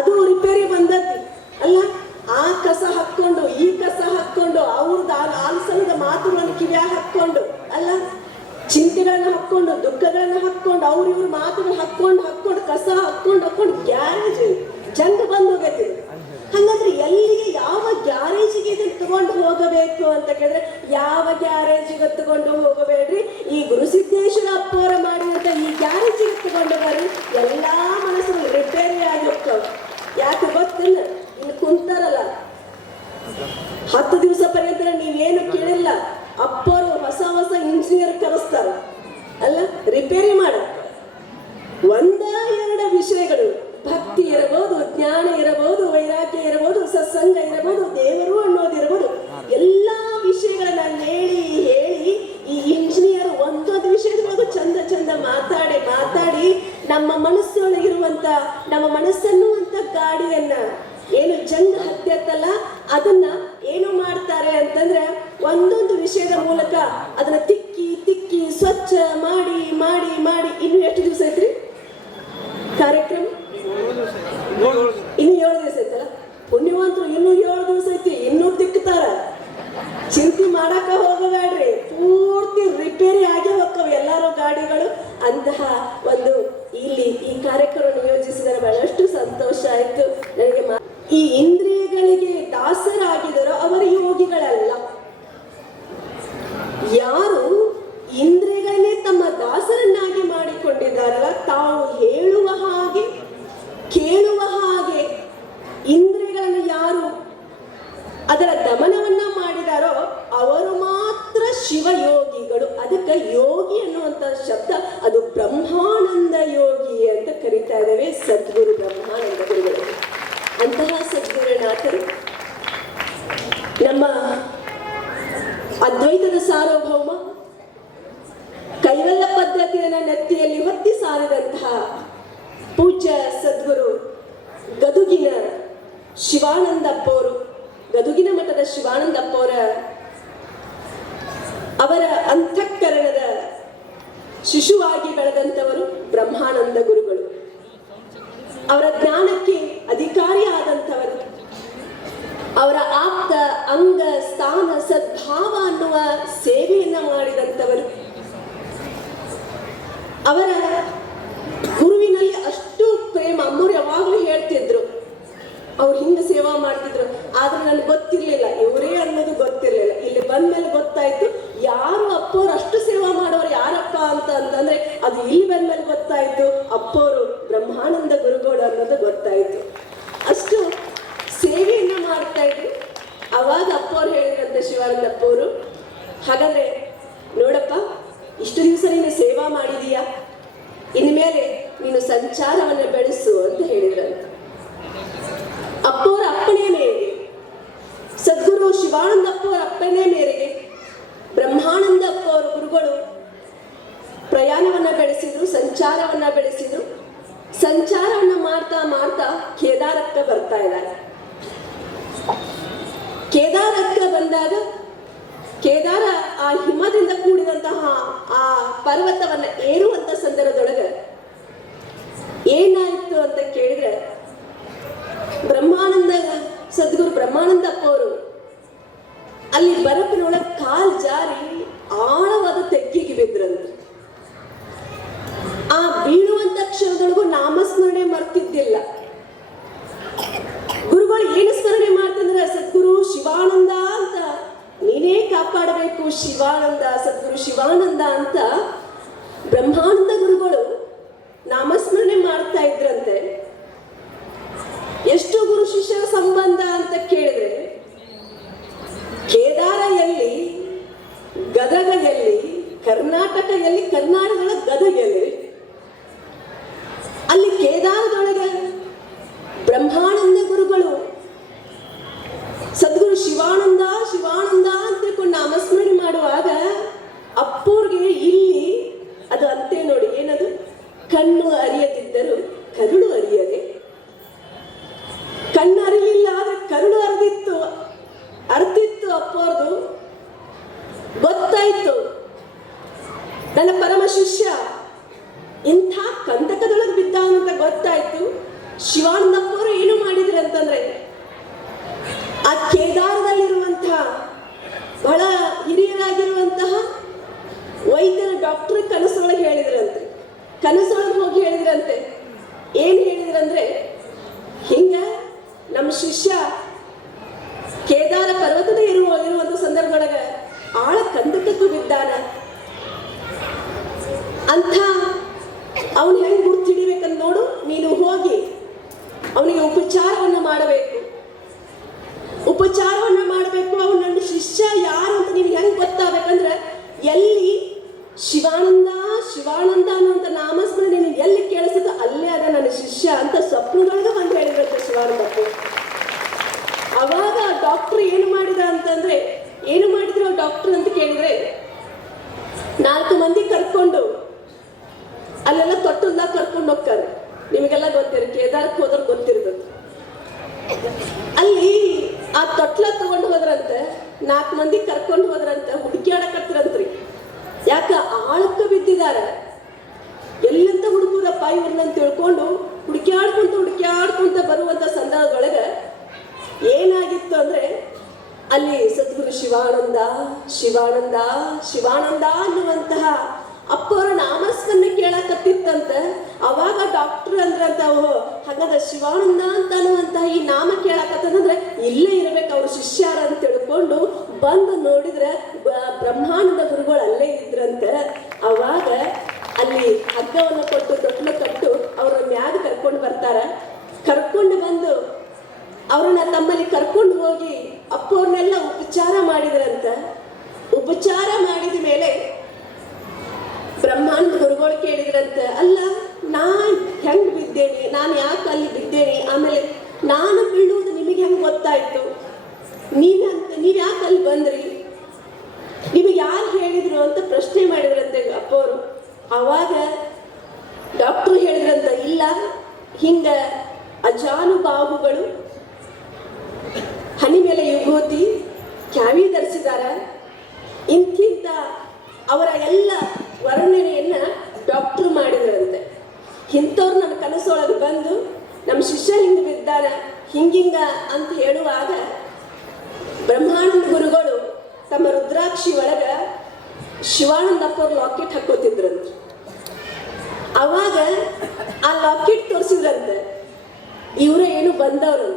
ಅದು ರಿಪೇರಿ ಬಂದದ್ದು ಅಲ್ಲ. ಆ ಕಸ ಹಾಕೊಂಡು ಈ ಕಸ ಹಾಕೊಂಡು ಅವ್ರದ್ದು ಆಲಸನದ ಮಾತುಗಳನ್ನು ಕಿವಿಯ ಹಾಕೊಂಡು ಅಲ್ಲ, ಚಿಂತೆಗಳನ್ನ ಹಾಕೊಂಡು ದುಃಖಗಳನ್ನ ಹಾಕೊಂಡು ಇವ್ರ ಮಾತುಗಳು ಹಾಕೊಂಡು ಕಸ ಹಾಕೊಂಡು ಗ್ಯಾರೇಜ್ ಜಂಗ್ ಬಂದು ಹೋಗೈತಿ. ಹಂಗಂದ್ರೆ ಎಲ್ಲಿಗೆ ಯಾವ ಗ್ಯಾರೇಜಿಗೆ ಇದನ್ನು ತಗೊಂಡು ಹೋಗಬೇಕು ಅಂತ ಕೇಳಿದ್ರೆ ಯಾವ ಗ್ಯಾರೇಜಿಗೆ ತಗೊಂಡು ಹೋಗಬೇಡ್ರಿ, ಈ ಗುರುಸಿದ್ದೇಶ್ವರ ಅಪ್ಪವರ ಮಾಡಿದಂತ ಈ ಗ್ಯಾರೇಜಿಗೆ ತಗೊಂಡು ಬರ್ರಿ, ಎಲ್ಲಾ ಮನಸ್ಸುಗಳು ರಿಪೇರಿ ಆಗಿ ಹೋಗ್ತಾವ. ಯಾಕೆ ಗೊತ್ತಿಲ್ಲ, ಇಲ್ಲಿ ಕುಂತಾರಲ್ಲ 10 ದಿವಸ ಪರ್ಯಂತ ನೀವೇನು ಕೇಳಿಲ್ಲ, ಅಪ್ಪರು ಹೊಸ ಇಂಜಿನಿಯರ್ ಕರೆಸ್ತಾರ ಅಲ್ಲ, ರಿಪೇರಿ ಮಾಡ. 1-2 ವಿಷಯಗಳು, ಭಕ್ತಿ ಇರಬಹುದು, ಜ್ಞಾನ ಇರಬಹುದು, ವೈರಾಗ್ಯ ಇರಬಹುದು, ಸತ್ಸಂಗ ಇರಬಹುದು, ದೇವರು ಅನ್ನೋದಿರಬಹುದು, ಎಲ್ಲಾ ವಿಷಯಗಳನ್ನ ಹೇಳಿ ಈ ಇಂಜಿನಿಯರ್ ಒಂದೊಂದು ವಿಷಯದೊಳಗೂ ಚಂದ ಮಾತಾಡಿ ನಮ್ಮ ಮನಸ್ಸೊಳಗಿರುವಂತ ನಮ್ಮ ಮನಸ್ಸನ್ನುವಂತ ಗಾಡಿಯನ್ನ ಏನು ಜಂಗ ಹತ್ಯತ್ತಲ್ಲ ಅದನ್ನ ಏನು ಮಾಡ್ತಾರೆ ಅಂತಂದ್ರೆ ಒಂದೊಂದು ವಿಷಯದ ಮೂಲಕ ಅದನ್ನ ತಿಕ್ಕಿ ಸ್ವಚ್ಛ ಮಾಡಿ ಇನ್ನು ಎಷ್ಟು ದಿವಸ ಐತ್ರಿ ಕಾರ್ಯಕ್ರಮ? ಇನ್ನು 7 ದಿವಸ ಐತಲ್ಲ. ಪುಣ್ಯವಂತರು ಇನ್ನೂ 7 ದಿವಸ ಐತಿ, ಇನ್ನೂ ತಿಕ್ತಾರ. ಚಿಂತೆ ಮಾಡಾಕ ಹೋಗಬೇಡ್ರಿ, ಪೂರ್ತಿ ರಿಪೇರಿ ಆಗಿ ಹೋಗ್ತವ ಎಲ್ಲಾರು ಗಾಡಿಗಳು. ಅಂತಹ ಒಂದು ಇಲ್ಲಿ ಈ ಕಾರ್ಯಕ್ರಮ ನಿಯೋಜಿಸಿದರೆ ಬಹಳಷ್ಟು ಸಂತೋಷ ಆಯ್ತು ನನಗೆ. ಈ ಇಂದ್ರಿಯಗಳಿಗೆ ದಾಸರಾಗಿದರೋ ಅವರು ಯೋಗಿಗಳಲ್ಲ. ಯಾರು ಇಂದ್ರಿಯಗಳನ್ನೇ ತಮ್ಮ ದಾಸರನ್ನಾಗಿ ಮಾಡಿಕೊಂಡಿದ್ದಾರಲ್ಲ, ತಾವು ಹೇಳುವ ಹಾಗೆ ಕೇಳುವ ಹಾಗೆ ಇಂದ್ರಿಯಗಳನ್ನು ಯಾರು ಅದರ ದಮನವನ್ನ ಮಾಡಿದಾರೋ ಅವರು ಮಾತ್ರ ಶಿವಯೋಗಿಗಳು. ಅದಕ್ಕೆ ಯೋಗಿ ಅನ್ನುವಂತ ಶಬ್ದ ಅದು ಬ್ರಹ್ಮಾನಂದ ಯೋಗಿ ಅಂತ ಕರೀತಾ ಇದ್ದೇವೆ, ಸದ್ಗುರು ಬ್ರಹ್ಮಾನಂದ ಗುರುಗಳು. ಅಂತಹ ಸದ್ಗುರುನಾಥರು ನಮ್ಮ ಅದ್ವೈತದ ಸಾರ್ವಭೌಮ, ಕೈವಲ್ಯ ಪದ್ಧತಿಯನ್ನು ನೆತ್ತಿಯಲ್ಲಿ ಹೊತ್ತಿ ಸಾರಿದಂತಹ ಪೂಜ್ಯ ಸದ್ಗುರು ಗದುಗಿನ ಶಿವಾನಂದಪ್ಪವರು, ಗದುಗಿನ ಮಠದ ಶಿವಾನಂದಪ್ಪವರ ಅವರ ಅಂತಃಕರಣದ ಶಿಶುವಾಗಿ ಬೆಳೆದಂಥವರು ಬ್ರಹ್ಮಾನಂದ ಗುರುಗಳು. ಅವರ ಜ್ಞಾನಕ್ಕೆ ಅಧಿಕಾರಿ ಆದಂಥವರು, ಅವರ ಆಪ್ತ ಅಂಗ ಸ್ಥಾನ ಸದ್ಭಾವ ಅನ್ನುವ ಸೇವೆಯನ್ನ ಮಾಡಿದಂಥವರು. ಅವರ ಗುರುವಿನಲ್ಲಿ ಅಷ್ಟು ಪ್ರೇಮ. ಅಮ್ಮವ್ರು ಯಾವಾಗಲೂ ಹೇಳ್ತಿದ್ರು, ಅವ್ರು ಹಿಂದೆ ಸೇವಾ ಮಾಡ್ತಿದ್ರು, ಆದ್ರೆ ನನಗೆ ಗೊತ್ತಿರ್ಲಿಲ್ಲ ಇವರೇ ಅನ್ನೋದು ಗೊತ್ತಿರ್ಲಿಲ್ಲ. ಇಲ್ಲಿ ಬಂದ್ಮೇಲೆ ಗೊತ್ತಾಯ್ತು ಯಾರು ಅಪ್ಪವ್ರು ಅಷ್ಟು ಸೇವಾ ಮಾಡೋರು ಯಾರಪ್ಪ ಅಂತಂದ್ರೆ ಅದು ಇಲ್ಲಿ ಬಂದ್ಮೇಲೆ ಗೊತ್ತಾಯ್ತು, ಅಪ್ಪವರು ಬ್ರಹ್ಮಾನಂದ ಗುರುಗಳು ಅನ್ನೋದು ಗೊತ್ತಾಯ್ತು. ಅಷ್ಟು ಸೇವೆಯನ್ನ ಮಾಡ್ತಾ ಇದ್ರು. ಅವಾಗ ಅಪ್ಪವ್ರು ಹೇಳಿದ್ರಂತೆ ಶಿವಾನಂದಪ್ಪವರು, ಹಾಗಾದ್ರೆ ನೋಡಪ್ಪ, ಇಷ್ಟು ದಿವಸ ನೀನು ಸೇವಾ ಮಾಡಿದೀಯಾ, ಇನ್ಮೇಲೆ ನೀನು ಸಂಚಾರವನ್ನು ಬೆಳೆಸು ಅಂತ ಹೇಳಿದ್ರಂತೆ. ಅಪ್ಪವರ ಅಪ್ಪಣೆ ಮೇರೆಗೆ, ಸದ್ಗುರು ಶಿವಾನಂದಪ್ಪವರ ಅಪ್ಪಣೆ ಮೇರೆಗೆ ಬ್ರಹ್ಮಾನಂದ ಅಪ್ಪವರ ಗುರುಗಳು ಪ್ರಯಾಣವನ್ನ ಬೆಳೆಸಿದ್ರು, ಸಂಚಾರವನ್ನ ಬೆಳೆಸಿದ್ರು. ಸಂಚಾರವನ್ನ ಮಾಡ್ತಾ ಕೇದಾರಕ್ಕೆ ಬರ್ತಾ ಇದ್ದಾರೆ. ಕೇದಾರಕ್ಕೆ ಬಂದಾಗ ಕೇದಾರ ಆ ಹಿಮದಿಂದ ಕೂಡಿದಂತಹ ಆ ಪರ್ವತವನ್ನ ಏರುವಂತ ಸಂದರ್ಭದೊಳಗೆ ಏನಾಯ್ತು ಅಂತ ಕೇಳಿದ್ರೆ, ಬ್ರಹ್ಮಾನಂದ ಸದ್ಗುರು ಬ್ರಹ್ಮಾನಂದ ಅಪ್ಪವರು ಅಲ್ಲಿ ಬರಪಿನೊಳಗೆ ಕಾಲ್ ಜಾರಿ ಆಳವಾದ ತೆಗ್ಗಿಗೆ ಬಿದ್ರಂತೆ. ಆ ಬೀಳುವಂತ ಕ್ಷಣದೊಳಗೂ ನಾಮಸ್ಮರಣೆ ಮರ್ತಿದ್ದಿಲ್ಲ. ಗುರುಗಳು ಏನು ಸ್ಮರಣೆ ಮಾಡ್ತಂದ್ರೆ, ಸದ್ಗುರು ಶಿವಾನಂದ ಅಂತ ನೀನೇ ಕಾಪಾಡಬೇಕು, ಶಿವಾನಂದ ಸದ್ಗುರು ಶಿವಾನಂದ ಅಂತ ಬ್ರಹ್ಮಾನಂದ ಗುರುಗಳು ನಾಮಸ್ಮರಣೆ ಮಾಡ್ತಾ ಇದ್ರಂತೆ. ಎಷ್ಟು ಗುರು ಶಿಷ್ಯರ ಸಂಬಂಧ ಅಂತ ಕೇಳಿದ್ರೆ, ಕೇದಾರ ಎಲ್ಲಿ, ಗದಗ ಎಲ್ಲಿ, ಕರ್ನಾಟಕ ಎಲ್ಲಿ, ಕರ್ನಾಟಕದ ಗದಗ ಎಲ್ಲಿ, ಅಲ್ಲಿ ಕೇದಾರದೊಳಗೆ ಬ್ರಹ್ಮಾನಂದ ಗುರುಗಳು ಸದ್ಗುರು ಶಿವಾನಂದ ಶಿವಾನಂದ ಅಂತ ತಿಳ್ಕೊಂಡು ನಾಮಸ್ಮರಣೆ ಮಾಡುವಾಗ ಅಪ್ಪೋರ್ಗೆ ಇಲ್ಲಿ ಅದು ಅಂತೆ ನೋಡಿ, ಏನದು, ಕಣ್ಣು ಅರಿಯದಿದ್ದರು ಕರುಳು ಅರಿಯದೆ, ಮಾಡಿದ್ರು ಅಂತಂದ್ರೆ ಆ ಕೇದಾರದಲ್ಲಿರುವಂತಹ ಬಹಳ ಹಿರಿಯರಾಗಿರುವಂತಹ ವೈದ್ಯರ ಡಾಕ್ಟರ್ ಕನಸೊಳಗೆ ಹೇಳಿದ್ರಂತೆ. ಕನಸೊಳಗೆ ಹೋಗಿ ಹೇಳಿದ್ರಂತೆ. ಏನ್ ಹೇಳಿದ್ರಂದ್ರೆ, ಹಿಂಗ ನಮ್ಮ ಶಿಷ್ಯ ಕೇದಾರ ಪರ್ವತದ ಇರುವಂತ ಸಂದರ್ಭದೊಳಗ ಆಳ ಕಂದಕಕ್ಕೂ ಬಿದ್ದಾನ ಅಂತ ಅವನು ಹೆಂಗ್ ಗುರ್ತು ಹಿಡಿಬೇಕಂತ ನೋಡು, ನೀನು ಹೋಗಿ ಅವನಿಗೆ ಉಪಚಾರವನ್ನ ಮಾಡಬೇಕು. ಅವನು ನನ್ನ ಶಿಷ್ಯ ಯಾರು ಅಂತ ನೀನು ಹೆಂಗ್ ಗೊತ್ತಾಗಬೇಕಂದ್ರೆ, ಎಲ್ಲಿ ಶಿವಾನಂದ ಅನ್ನುವಂತ ನಾಮಸ್ಮರಣೆ ನೀನು ಎಲ್ಲಿ ಕೇಳಿಸಿದ ಅಲ್ಲೇ ಅದ ನನ್ನ ಶಿಷ್ಯ ಅಂತ ಸ್ವಪ್ನದೊಳಗೆ ಬಂದು ಹೇಳಿದ್ರಂತೆ ಶಿವಾನಂದಪ್ಪು. ಅವಾಗ ಡಾಕ್ಟರ್ ಏನು ಮಾಡಿದ್ರು ಡಾಕ್ಟರ್ ಅಂತ ಕೇಳಿದ್ರೆ, 4 ಮಂದಿ ಕರ್ಕೊಂಡು ಅಲ್ಲೆಲ್ಲ ತೊಟ್ಟಲ್ದಾಗ ಕರ್ಕೊಂಡು ಹೋಗ್ತಾರೆ. ನಿಮಗೆಲ್ಲ ಗೊತ್ತಿರ, ಕೇದಾರಕ್ಕೆ ಹೋದ್ರೆ ಗೊತ್ತಿರ್ತದೆ. ಅಲ್ಲಿ ಆ ತೊಟ್ಲ ತಗೊಂಡು ಹೋದ್ರಂತೆ, 4 ಮಂದಿ ಕರ್ಕೊಂಡು ಹೋದ್ರಂತೆ, ಹುಡುಕ್ಯಾಡಕತ್ತಿರಂತ್ರಿ. ಯಾಕ ಆಳಕ್ಕ ಬಿದ್ದಿದಾರ, ಎಲ್ಲಿಂದ ಹುಡುಕುದಪ್ಪ ಇವ್ರನ್ನ ತಿಳ್ಕೊಂಡು ಹುಡುಕ್ಯಾಡ್ಕೊಂತ ಬರುವಂತ ಸಂದರ್ಭದೊಳಗೆ ಏನಾಗಿತ್ತು ಅಂದ್ರೆ, ಅಲ್ಲಿ ಸದ್ಗುರು ಶಿವಾನಂದ ಅನ್ನುವಂತಹ ಅಪ್ಪವರ ನಾಮಸ್ಮರಣೆ ಕೇಳಕತ್ತಿತ್ತಂತ. ಅವಾಗ ಡಾಕ್ಟರ್ ಅಂದ್ರಂತ, ಹಾಗಾದ್ರೆ ಶಿವಾನಂದ ಅಂತ ಅನ್ನುವಂತಹ ಈ ನಾಮ ಕೇಳಕತ್ತಂದ್ರೆ ಇಲ್ಲೇ ಇರ್ಬೇಕು ಅವ್ರ ಶಿಷ್ಯಾರ ಅಂತ ತಿಳ್ಕೊಂಡು ಬಂದು ನೋಡಿದ್ರೆ ಬ್ರಹ್ಮಾನಂದ ಗುರುಗಳು ಅಲ್ಲೇ ಇದ್ರಂತೆ. ಅವಾಗ ಅಲ್ಲಿ ಹಗ್ಗವನ್ನು ಕೊಟ್ಟು ತೊಟ್ಲು ಕಟ್ಟು ಅವ್ರ ಮ್ಯಾಗ ಕರ್ಕೊಂಡು ಬರ್ತಾರ. ಕರ್ಕೊಂಡು ಬಂದು ಅವ್ರನ್ನ ತಮ್ಮಲ್ಲಿ ಕರ್ಕೊಂಡು ಹೋಗಿ ಅಪ್ಪವ್ರನ್ನೆಲ್ಲ ಉಪಚಾರ ಮಾಡಿದ್ರಂತ. ಉಪಚಾರ ಮಾಡಿದ ಮೇಲೆ ಬ್ರಹ್ಮಾನಂದ ಗುರುಗಳು ಕೇಳಿದ್ರಂತ, ಅಲ್ಲ ನಾನ್ ಹೆಂಗ್ ಬಿದ್ದೇನೆ, ನಾನು ಯಾಕೆ ಅಲ್ಲಿ ಬಿದ್ದೇನೆ, ಆಮೇಲೆ ನಾನು ಬೀಳುವುದು ನಿಮಗೆ ಹೆಂಗ್ ಗೊತ್ತಾಯ್ತು, ನೀವ್ ಯಾಕೆ ಅಲ್ಲಿ ಬಂದ್ರಿ, ನಿಮಗೆ ಯಾರು ಹೇಳಿದ್ರು ಅಂತ ಪ್ರಶ್ನೆ ಮಾಡಿದ್ರಂತೆ ಅಪ್ಪವರು. ಅವಾಗ ಡಾಕ್ಟರ್ ಹೇಳಿದ್ರಂತ, ಇಲ್ಲ ಹಿಂಗ ಅಜಾನುಬಾಹುಗಳು ಹನಿ ಮೇಲೆ ವಿಭೂತಿ ಕ್ಯಾವಿ ಧರಿಸಿದಾರ, ಇಂತಿಂತ ಅವರ ಎಲ್ಲ ವರ್ಣನೆಯನ್ನ ಡಾಕ್ಟರ್ ಮಾಡಿದ್ರಂತೆ. ಇಂಥವ್ರು ನನ್ನ ಕನಸೊಳಗೆ ಬಂದು ನಮ್ಮ ಶಿಷ್ಯ ಹಿಂಗ ಬಿದ್ದಾರ ಹಿಂಗಿಂಗ ಅಂತ ಹೇಳುವಾಗ ಬ್ರಹ್ಮಾನಂದ ಗುರುಗಳು ತಮ್ಮ ರುದ್ರಾಕ್ಷಿ ಒಳಗ ಶಿವಾನಂದಪ್ಪವ್ರು ಲಾಕೆಟ್ ಹಾಕೋತಿದ್ರಂತ. ಅವಾಗ ಆ ಲಾಕೆಟ್ ತೋರಿಸಿದ್ರಂತೆ, ಇವರ ಏನು ಬಂದವರು,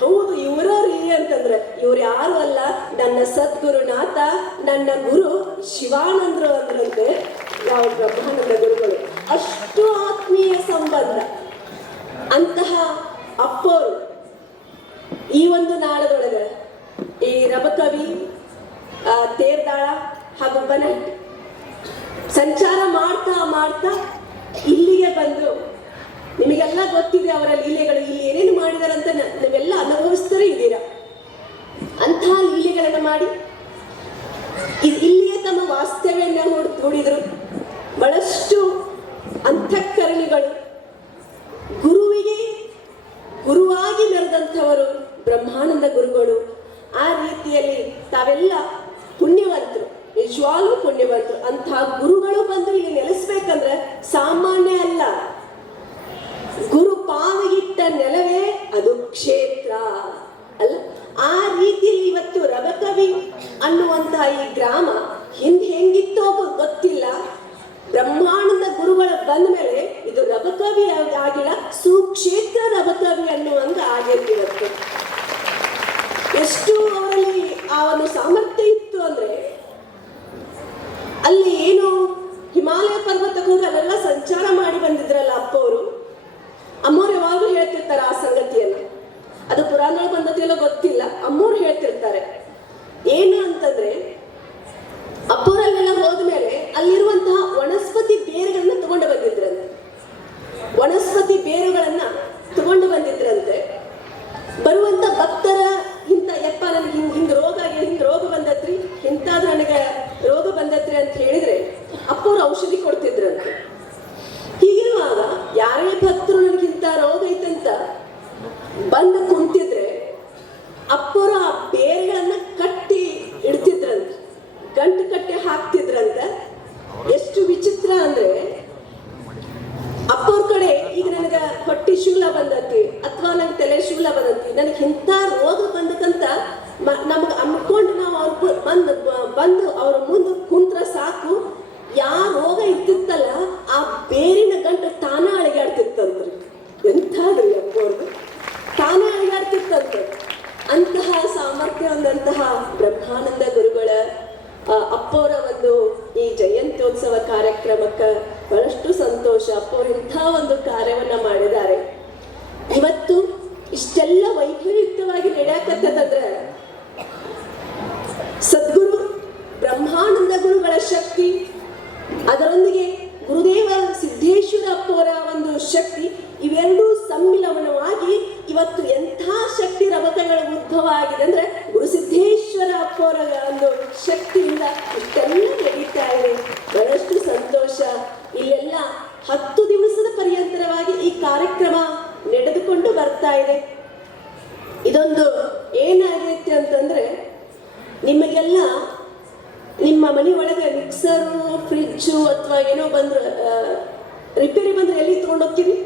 ಹೌದು ಇವರವ್ರು ಅಂತಂದ್ರೆ ಇವ್ರು ಯಾರು ಅಲ್ಲ, ನನ್ನ ಸದ್ಗುರುನಾಥ, ನನ್ನ ಗುರು ಶಿವಾನಂದರು ಅಂದ್ರಂತೆ ಯಾವ ಬ್ರಹ್ಮಾನಂದ ಗುರುಗಳು. ಅಷ್ಟು ಆತ್ಮೀಯ ಸಂಬಂಧ ಅಂತಹ ಅಪ್ಪೋರು ಈ ಒಂದು ನಾಡದೊಳಗೆ ಈ ರಬಕವಿ, ತೇರ್ದಾಳ ಹಾಗೂ ಬನಹಟ್ಟಿ ಸಂಚಾರ ಮಾಡ್ತಾ ಇಲ್ಲಿಗೆ ಬಂದು, ನಿಮಗೆಲ್ಲ ಗೊತ್ತಿದೆ ಅವರ ಲೀಲೆಗಳು, ಇಲ್ಲಿ ಏನೇನು ಮಾಡಿದಾರೆ ಅಂತ ನೀವೆಲ್ಲ ಅನುಭವಿಸ್ತಾರೆ ಇದ್ದೀರಾ. ಅಂತಹ ಲೀಲೆಗಳನ್ನು ಮಾಡಿ ಇಲ್ಲಿಯೇ ತಮ್ಮ ವಾಸ್ತವ್ಯನ ಹೂಡಿದ್ರು. ಬಹಳಷ್ಟು ಅಂತಃಕರಣಿಗಳು, ಗುರುವಿಗೆ ಗುರುವಾಗಿ ಮೆರೆದಂಥವರು ಬ್ರಹ್ಮಾನಂದ ಗುರುಗಳು. ಆ ರೀತಿಯಲ್ಲಿ ತಾವೆಲ್ಲ ಪುಣ್ಯವಂತರು, ನಿಜವಾಗ್ಲೂ ಪುಣ್ಯವಂತರು. ಅಂತಹ ಗುರುಗಳು ಬಂದು ಇಲ್ಲಿ ನೆಲೆಸ್ಬೇಕಂದ್ರೆ ಸಾಮಾನ್ಯ ಅಲ್ಲ. ಗುರು ಪಾವಿಗಿಟ್ಟ ನೆಲವೇ ಅದು ಕ್ಷೇತ್ರ ಅಲ್ಲ. ಆ ರೀತಿಯಲ್ಲಿ ಇವತ್ತು ರಬಕವಿ ಅನ್ನುವಂತಹ ಈ ಗ್ರಾಮ ಹಿಂದೆ ಹೆಂಗಿತ್ತೋ ಗೊತ್ತಿಲ್ಲ. ಬ್ರಹ್ಮಾನಂದ ಗುರುಗಳ ಬಂದ ಮೇಲೆ ಇದು ರಬಕವಿ ಆಗಿಲ್ಲ, ಸುಕ್ಷೇತ್ರ ರಬಕವಿ ಅನ್ನುವಂಗ ಆಗಿರ್ತಿವತ್ತು. ಎಷ್ಟು ಅವರಲ್ಲಿ ಆ ಒಂದು ಸಾಮರ್ಥ್ಯ ಇತ್ತು ಅಂದ್ರೆ, ಅಲ್ಲಿ ಏನು ಹಿಮಾಲಯ ಪರ್ವತಕ್ಕೆ ಹೋಗಿ ಅಲ್ಲೆಲ್ಲ ಸಂಚಾರ ಮಾಡಿ ಬಂದಿದ್ರಲ್ಲ ಅಪ್ಪವರು, ಅಮ್ಮವ್ರು ಯಾವಾಗಲೂ ಹೇಳ್ತಿರ್ತಾರೆ ಆ ಸಂಗತಿಯನ್ನು. ಅದು ಪುರಾಣ ಬಂದತಿಯಲ್ಲ ಗೊತ್ತಿಲ್ಲ, ಅಮ್ಮವ್ರು ಹೇಳ್ತಿರ್ತಾರೆ. ಏನು ಅಂತಂದ್ರೆ, ಅಪ್ಪೂರಲ್ಲೆಲ್ಲ ಹೋದ್ಮೇಲೆ ಅಲ್ಲಿರುವಂತಹ ವನಸ್ಪತಿ ಬೇರುಗಳನ್ನ ತಗೊಂಡು ಬಂದಿದ್ರಂತೆ. ವನಸ್ಪತಿ ಬೇರುಗಳನ್ನ ತಗೊಂಡು ಬಂದಿದ್ರಂತೆ. ಬರುವಂತ ಭಕ್ತರ ಇಂಥ ಯಪ್ಪ ನನಗೆ ಹಿಂಗ ರೋಗ ಬಂದತ್ರಿ, ಇಂತಾದ್ರೂ ನನಗೆ ರೋಗ ಬಂದತ್ರಿ ಅಂತ ಹೇಳಿದ್ರೆ ಅಪ್ಪವ್ರು ಔಷಧಿ ಕೊಡ್ತಿದ್ರಂತೆ. ಹೀಗಿರುವಾಗ ಯಾರೇ ಭಕ್ತರು ನನಗಿಂತ ರೋಗ ಐತಂತ ಬಂದು ಕುಂತಿದ್ರೆ ಅಪ್ಪರ ಬೇರುಗಳನ್ನ ಕಟ್ಟಿ ಇಂಥ ರೋಗ ಬಂದಕ್ಕಂತ ನಮಗೆ ಅನ್ಕೊಂಡು ನಾವು ಅವ್ರ ಬಂದು ಅವ್ರ ಮುಂದೆ ಕುಂತ್ರ ಸಾಕು, ಯಾವ ರೋಗ ಇರ್ತಿತ್ತಲ್ಲ ಆ ಬೇರಿನ ಗಂಟು ತಾನ ಅಳಿಗಾಡ್ತಿತ್ತಂತ್ರಿ. ಎಂಥದ್ರಿ ಅಪ್ಪವ್ರದ್ದು, ತಾನೇ ಅಳಿಗಾಡ್ತಿತ್ತಂತ. ಅಂತಹ ಸಾಮರ್ಥ್ಯ ಹೊಂದಂತಹ ಬ್ರಹ್ಮಾನಂದ ಗುರುಗಳ ಅಪ್ಪವರ ಒಂದು ಈ ಜಯಂತ್ಯೋತ್ಸವ ಕಾರ್ಯಕ್ರಮಕ್ಕೆ ಬಹಳಷ್ಟು ಸಂತೋಷ. ಅಪ್ಪವ್ರು ಇಂಥ ಒಂದು ಕಾರ್ಯವನ್ನ ಮಾಡಿದ್ದಾರೆ. ಇವತ್ತು ಇಷ್ಟೆಲ್ಲ ವೈಭವಯುಕ್ತವಾಗಿ ನಡೆಯಕತ್ತದಂದ್ರೆ ಸದ್ಗುರು ಬ್ರಹ್ಮಾನಂದ ಗುರುಗಳ ಶಕ್ತಿ, ಅದರೊಂದಿಗೆ ಗುರುದೇವ ಸಿದ್ದೇಶ್ವರ ಅಪ್ಪವರ ಒಂದು ಶಕ್ತಿ, ಇವೆರಡೂ ಸಮ್ಮಿಲನವಾಗಿ ಇವತ್ತು ಎಂಥ ಶಕ್ತಿ ರವಕಗಳ ಉದ್ಭವ ಆಗಿದೆ ಅಂದ್ರೆ ಗುರುಸಿದ್ದೇಶ್ವರ ಅಪ್ಪವರ ಒಂದು ಶಕ್ತಿಯಿಂದ ಇಷ್ಟೆಲ್ಲ ನಡೀತಾ ಇದೆ. ಬಹಳಷ್ಟು ಸಂತೋಷ. ಇಲ್ಲೆಲ್ಲ 10 ದಿವಸದ ಪರ್ಯಂತರವಾಗಿ ಈ ಕಾರ್ಯಕ್ರಮ ನಡೆದುಕೊಂಡು ಬರ್ತಾ ಇದೆ. ಇದೊಂದು ಏನಾಗೈತೆ ಅಂತಂದ್ರೆ, ನಿಮಗೆಲ್ಲ ನಿಮ್ಮ ಮನೆ ಒಳಗೆ ಮಿಕ್ಸರು, ಫ್ರಿಡ್ಜು ಅಥವಾ ಏನೋ ಬಂದ್ರೆ ರಿಪೇರಿ ಬಂದ್ರೆ ಎಲ್ಲಿ ತಗೊಂಡೋಗ್ತೀವಿ?